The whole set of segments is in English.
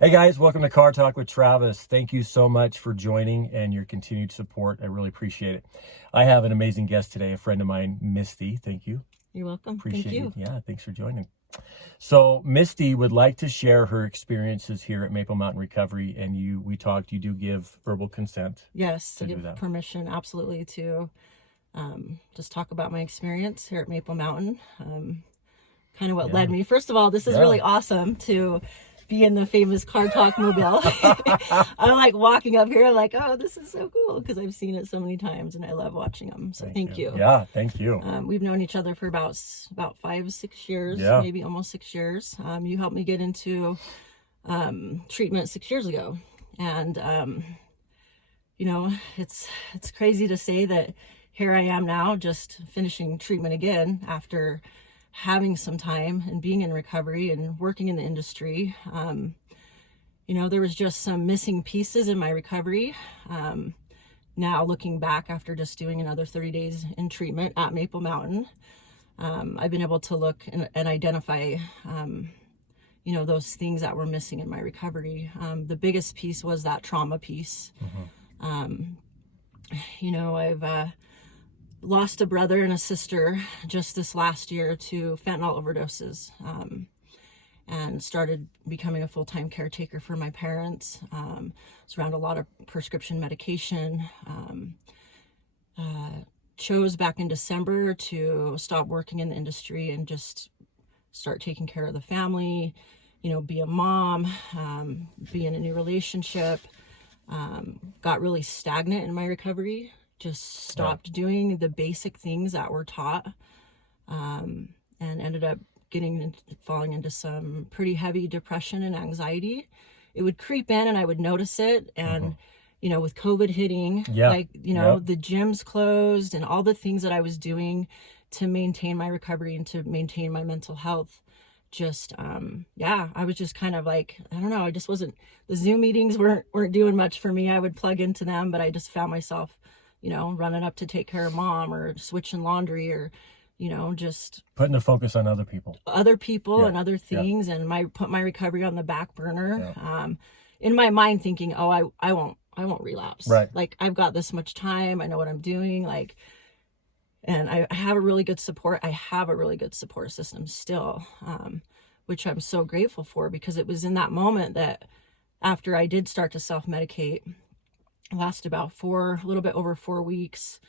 Hey guys, welcome to Car Talk with Travis. Thank you so much for joining and your continued support. I really appreciate it. I have an amazing guest today, a friend of mine, Misty. Thank you. You're welcome. Appreciate Thank you. it. Yeah, thanks for joining. So Misty would like to share her experiences here at Maple Mountain Recovery, and we talked, you do give verbal consent. Yes, to I do give that. permission absolutely to just talk about my experience here at Maple Mountain. Kind of what led me. First of all, this is really awesome to be in the famous Car Talk mobile. I'm like walking up here, like, oh, this is so cool because I've seen it so many times and I love watching them. So thank you. Yeah, thank you. We've known each other for about 5-6 years, maybe almost 6 years. You helped me get into treatment 6 years ago, and you know, it's crazy to say that here I am now, just finishing treatment again after having some time and being in recovery and working in the industry. You know, there was just some missing pieces in my recovery. Now looking back after just doing another 30 days in treatment at Maple Mountain, I've been able to look and identify, you know, those things that were missing in my recovery. The biggest piece was that trauma piece. You know, I've lost a brother and a sister just this last year to fentanyl overdoses, and started becoming a full-time caretaker for my parents. Was around a lot of prescription medication. Chose back in December to stop working in the industry and just start taking care of the family, you know, be a mom, be in a new relationship. Got really stagnant in my recovery. Just stopped doing the basic things that were taught, and ended up falling into some pretty heavy depression and anxiety. It would creep in and I would notice it. And, you know, with COVID hitting, like, you know, the gyms closed and all the things that I was doing to maintain my recovery and to maintain my mental health, just, I was just kind of like, I don't know, I just wasn't, the Zoom meetings weren't doing much for me. I would plug into them, but I just found myself, you know, running up to take care of mom or switching laundry or, you know, just putting the focus on other people and other things, and put my recovery on the back burner. In my mind thinking, oh, I won't relapse. Right. Like, I've got this much time. I know what I'm doing. Like, and I have a really good support. I have a really good support system still, which I'm so grateful for, because it was in that moment that after I did start to self-medicate, last about a little bit over 4 weeks,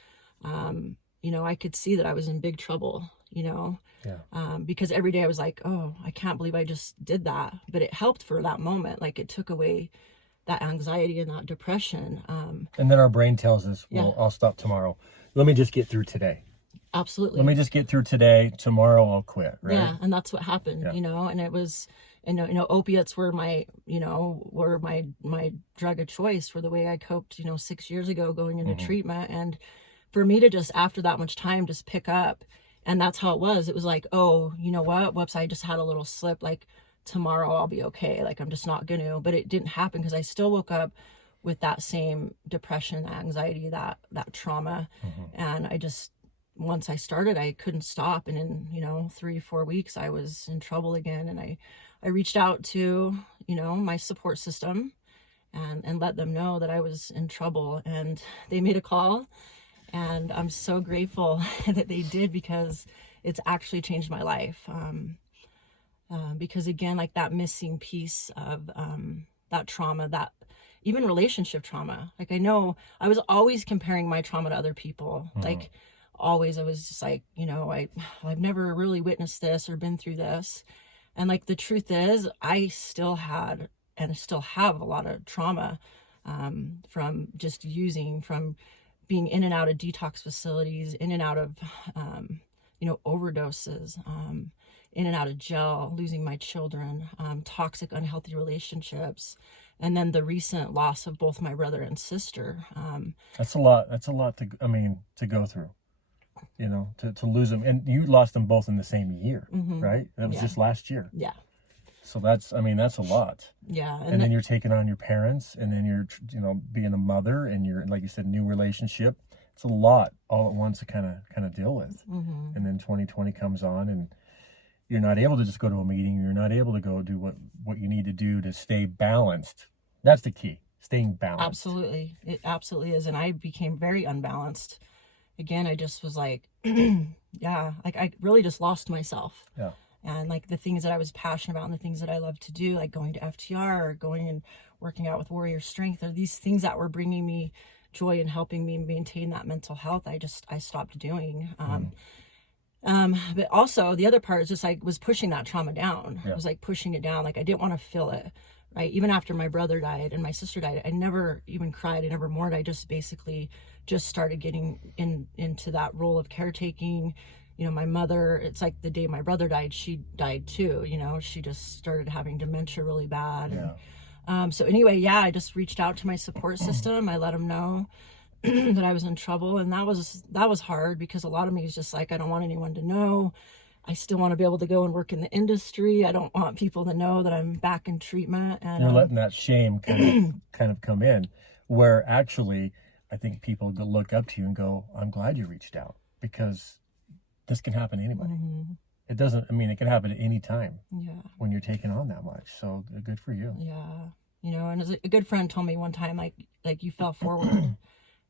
you know, I could see that I was in big trouble, you know, because every day I was like, oh, I can't believe I just did that. But it helped for that moment. Like, it took away that anxiety and that depression. And then our brain tells us, well, I'll stop tomorrow. Let me just get through today. Absolutely. Let me just get through today. Tomorrow I'll quit. Right. Yeah. And that's what happened, you know, and it was, you know, opiates were my drug of choice for the way I coped, you know, 6 years ago going into treatment. And for me to just, after that much time, just pick up, and that's how it was. It was like, oh, you know what? Whoops, I just had a little slip. Like, tomorrow I'll be okay. Like, I'm just not gonna. But it didn't happen, because I still woke up with that same depression, anxiety, that trauma. And I just, once I started, I couldn't stop. And in, you know, 3-4 weeks, I was in trouble again. And I reached out to, you know, my support system and let them know that I was in trouble. And they made a call. And I'm so grateful that they did, because it's actually changed my life. Because again, like, that missing piece of that trauma, that even relationship trauma. Like, I know I was always comparing my trauma to other people. Like, always, I was just like, you know, I've never really witnessed this or been through this. And like, the truth is, I still had and still have a lot of trauma, from just from being in and out of detox facilities, in and out of, you know, overdoses, in and out of jail, losing my children, toxic, unhealthy relationships, and then the recent loss of both my brother and sister. That's a lot. That's a lot to go through, you know, to lose them. And you lost them both in the same year, right? That was just last year. Yeah. So that's a lot. Yeah. And then you're taking on your parents, and then you're, you know, being a mother, and you're, like you said, new relationship. It's a lot all at once to kind of deal with. And then 2020 comes on, and you're not able to just go to a meeting, you're not able to go do what you need to do to stay balanced. That's the key, staying balanced. Absolutely. It absolutely is. And I became very unbalanced. Again, I just was like, yeah, like I really just lost myself. Yeah. And like the things that I was passionate about and the things that I love to do, like going to FTR or going and working out with Warrior Strength, are these things that were bringing me joy and helping me maintain that mental health. I stopped doing. But also the other part is just like was pushing that trauma down. Yeah. I was like pushing it down. Like I didn't want to feel it. Right. Even after my brother died and my sister died, I never even cried. I never mourned. I just basically just started getting into that role of caretaking. You know, my mother, it's like the day my brother died, she died too. You know, she just started having dementia really bad. Yeah. And, so anyway, yeah, I just reached out to my support system. I let them know that I was in trouble. And that was hard because a lot of me is just like, I don't want anyone to know. I still want to be able to go and work in the industry. I don't want people to know that I'm back in treatment. And you're letting that shame kind of come in, where actually I think people look up to you and go, I'm glad you reached out, because this can happen to anybody. Mm-hmm. It doesn't, I mean, it can happen at any time. Yeah. When you're taking on that much. So good for you. Yeah. You know, and as a good friend told me one time, like you fell forward.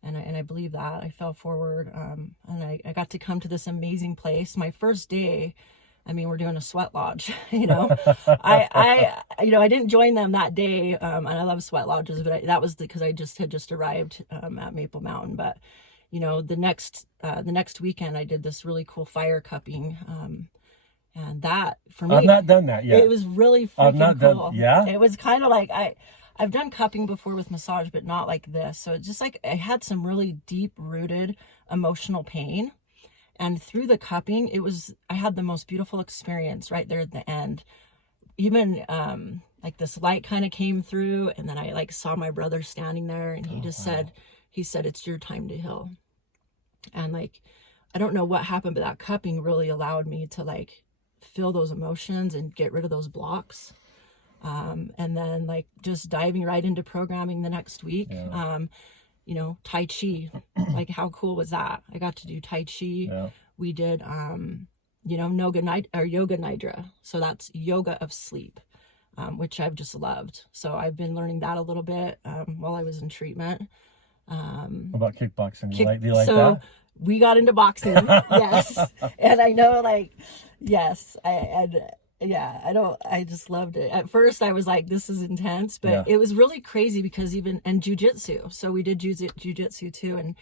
And I believe that I fell forward. And I got to come to this amazing place. My first day, I mean, we're doing a sweat lodge, you know, I didn't join them that day. And I love sweat lodges, but that was because I had just arrived, at Maple Mountain. But, you know, the next weekend I did this really cool fire cupping. And that for me, I've not done that yet. It was really freaking I've not cool. done, yeah. It was kind of like I've done cupping before with massage, but not like this. So it's just like I had some really deep rooted emotional pain. And through the cupping, I had the most beautiful experience right there at the end. Even like this light kind of came through, and then I like saw my brother standing there, and he said, it's your time to heal. And like, I don't know what happened, but that cupping really allowed me to like feel those emotions and get rid of those blocks. And then like just diving right into programming the next week. Yeah. You know, Tai Chi, like how cool was that? I got to do Tai Chi. Yeah. We did, you know, Yoga Nidra. So that's yoga of sleep, which I've just loved. So I've been learning that a little bit, while I was in treatment. What about kickboxing? Do you like so that? We got into boxing. Yes. And I know, like, yes, I just loved it. At first I was like, this is intense, but it was really crazy because and jujitsu. So we did jujitsu too. And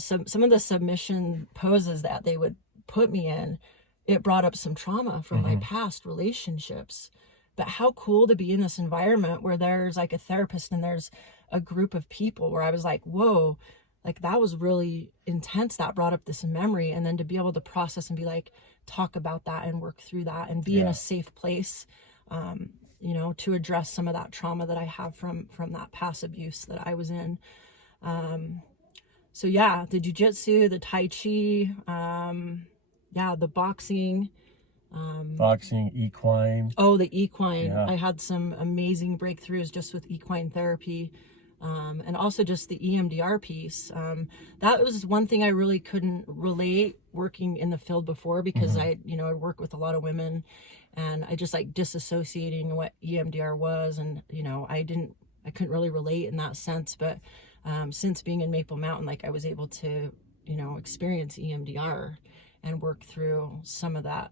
some of the submission poses that they would put me in, it brought up some trauma from my past relationships. But how cool to be in this environment where there's like a therapist and there's a group of people where I was like, whoa, like that was really intense. That brought up this memory. And then to be able to process and be like, talk about that and work through that and be in a safe place, you know, to address some of that trauma that I have from that past abuse that I was in. So yeah, the jujitsu, the Tai Chi, the boxing. Boxing, equine. Oh, the equine. Yeah. I had some amazing breakthroughs just with equine therapy. And also just the EMDR piece. That was one thing I really couldn't relate working in the field before because I work with a lot of women and I just like disassociating what EMDR was. And, you know, I couldn't really relate in that sense. But since being in Maple Mountain, like I was able to, you know, experience EMDR and work through some of that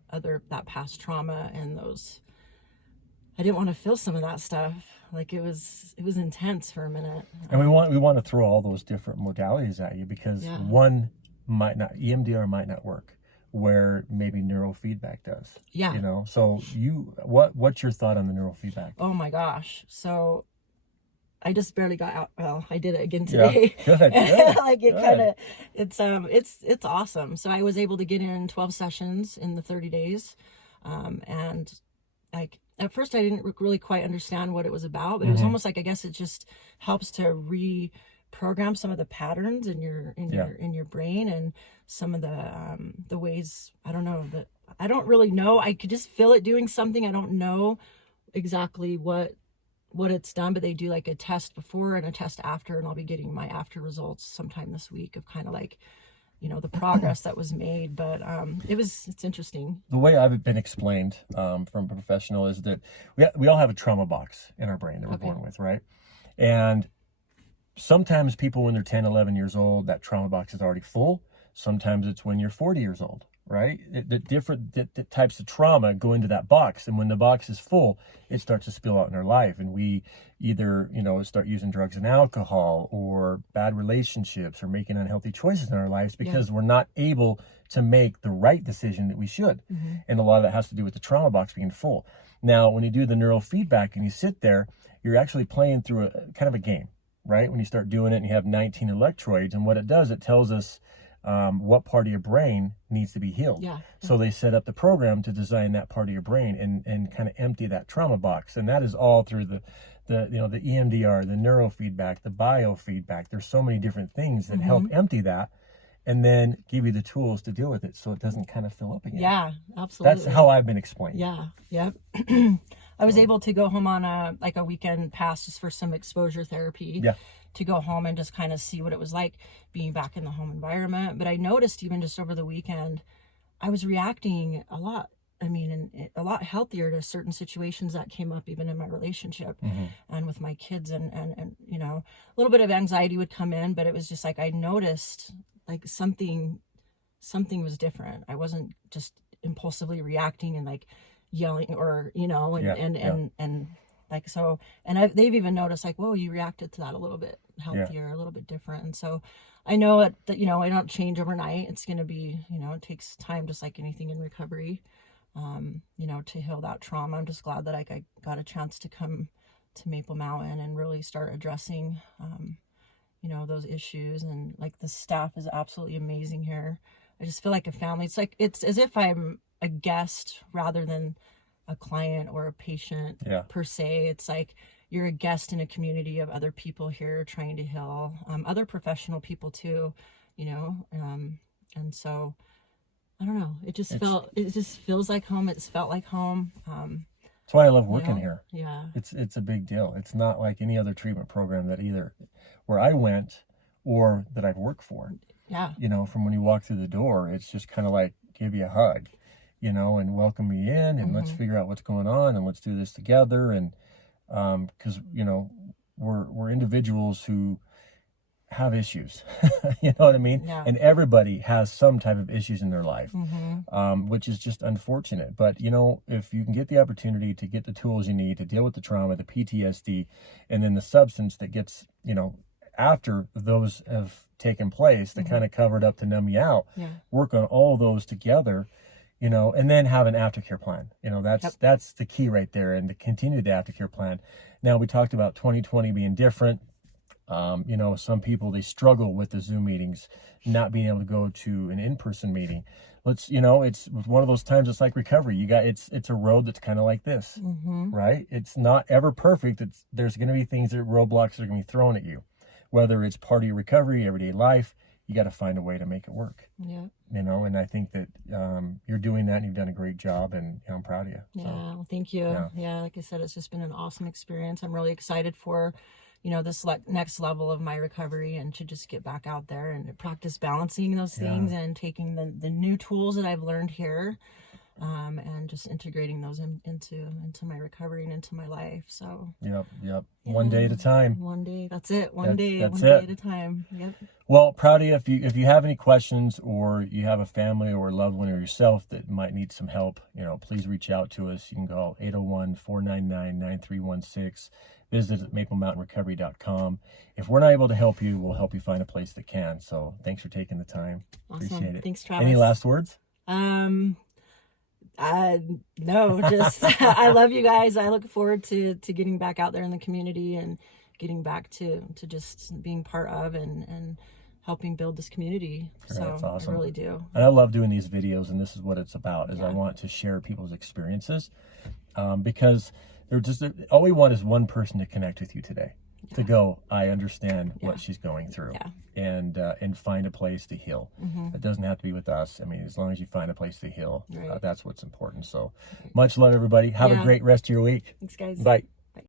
past trauma and those, I didn't want to feel some of that stuff. Like it was intense for a minute. And we want to throw all those different modalities at you because one EMDR might not work where maybe neurofeedback does. Yeah. You know, so what's your thought on the neurofeedback? Oh my gosh. So I just barely got out. Well, I did it again today. Yeah. Good. Like it kind of, it's awesome. So I was able to get in 12 sessions in the 30 days. And like, at first I didn't really quite understand what it was about, but it was almost like, I guess it just helps to reprogram some of the patterns in your brain and some of the ways, I don't know, that I don't really know. I could just feel it doing something. I don't know exactly what it's done, but they do like a test before and a test after, and I'll be getting my after results sometime this week of kind of like the progress that was made. But it's interesting. The way I've been explained from a professional is that we all have a trauma box in our brain that we're born with, right? And sometimes people, when they're 10, 11 years old, that trauma box is already full. Sometimes it's when you're 40 years old, right? The different types of trauma go into that box. And when the box is full, it starts to spill out in our life. And we either, start using drugs and alcohol, or bad relationships, or making unhealthy choices in our lives because we're not able to make the right decision that we should. And a lot of that has to do with the trauma box being full. Now, when you do the neurofeedback and you sit there, you're actually playing through a kind of a game, right? When you start doing it and you have 19 electrodes, and what it does, it tells us what part of your brain needs to be healed. So they set up the program to design that part of your brain and kind of empty that trauma box. And that is all through the EMDR, the neurofeedback, the biofeedback. There's so many different things that help empty that and then give you the tools to deal with it so it doesn't kind of fill up again. Yeah, absolutely. That's how I've been explained. Yeah, yep. I was able to go home on a weekend pass just for some exposure therapy. To go home and just kind of see what it was like being back in the home environment. But I noticed even just over the weekend, I was reacting a lot. I mean, a lot healthier to certain situations that came up even in my relationship and with my kids, and a little bit of anxiety would come in, but it was just like, I noticed like something was different. I wasn't just impulsively reacting and like yelling or, and like, so, and they've even noticed like, whoa, you reacted to that a little bit healthier, a little bit different. And so I know that, I don't change overnight. It's going to be, it takes time, just like anything in recovery, to heal that trauma. I'm just glad that I got a chance to come to Maple Mountain and really start addressing, those issues. And like, the staff is absolutely amazing here. I just feel like a family. It's like, it's as if I'm a guest rather than a client or a patient per se. It's like you're a guest in a community of other people here trying to heal, other professional people too, and so I don't know, it just feels like home. It's felt like home. That's why I love working here. Yeah, it's a big deal. It's not like any other treatment program that either where I went or that I've worked for. From when you walk through the door, it's just kind of like give you a hug, and welcome you in, and let's figure out what's going on, and let's do this together. And because we're individuals who have issues, you know what I mean? And everybody has some type of issues in their life, which is just unfortunate. But if you can get the opportunity to get the tools you need to deal with the trauma, the PTSD, and then the substance that gets after those have taken place, to kind of cover it up to numb you out, work on all those together, and then have an aftercare plan. That's the key right there, and to continue the aftercare plan. Now, we talked about 2020 being different. Some people, they struggle with the Zoom meetings, not being able to go to an in-person meeting. It's one of those times. It's like recovery. It's a road that's kind of like this, right? It's not ever perfect. There's going to be roadblocks that are going to be thrown at you, whether it's part of your recovery, everyday life. You got to find a way to make it work. And I think that you're doing that, and you've done a great job, and I'm proud of you. Well, thank you. Yeah, like I said, it's just been an awesome experience. I'm really excited for, this next level of my recovery, and to just get back out there and practice balancing those things and taking the new tools that I've learned here, and just integrating those into my recovery and into my life. So Yep. One day at a time. One day. That's it. One day at a time. Yep. Well, proud of you. If you have any questions, or you have a family or a loved one or yourself that might need some help, please reach out to us. You can call 801-499-9316. Visit maplemountainrecovery.com. If we're not able to help you, we'll help you find a place that can. So thanks for taking the time. Awesome. Appreciate it. Thanks, Travis. Any last words? No, just I love you guys. I look forward to getting back out there in the community and getting back to just being part of and helping build this community. So that's awesome. I really do. And I love doing these videos, and this is what it's about, is I want to share people's experiences, because all we want is one person to connect with you today, to go, I understand what she's going through, and find a place to heal. It doesn't have to be with us. I mean, as long as you find a place to heal, that's what's important. So much love, everybody. Have a great rest of your week. Thanks, guys. Bye.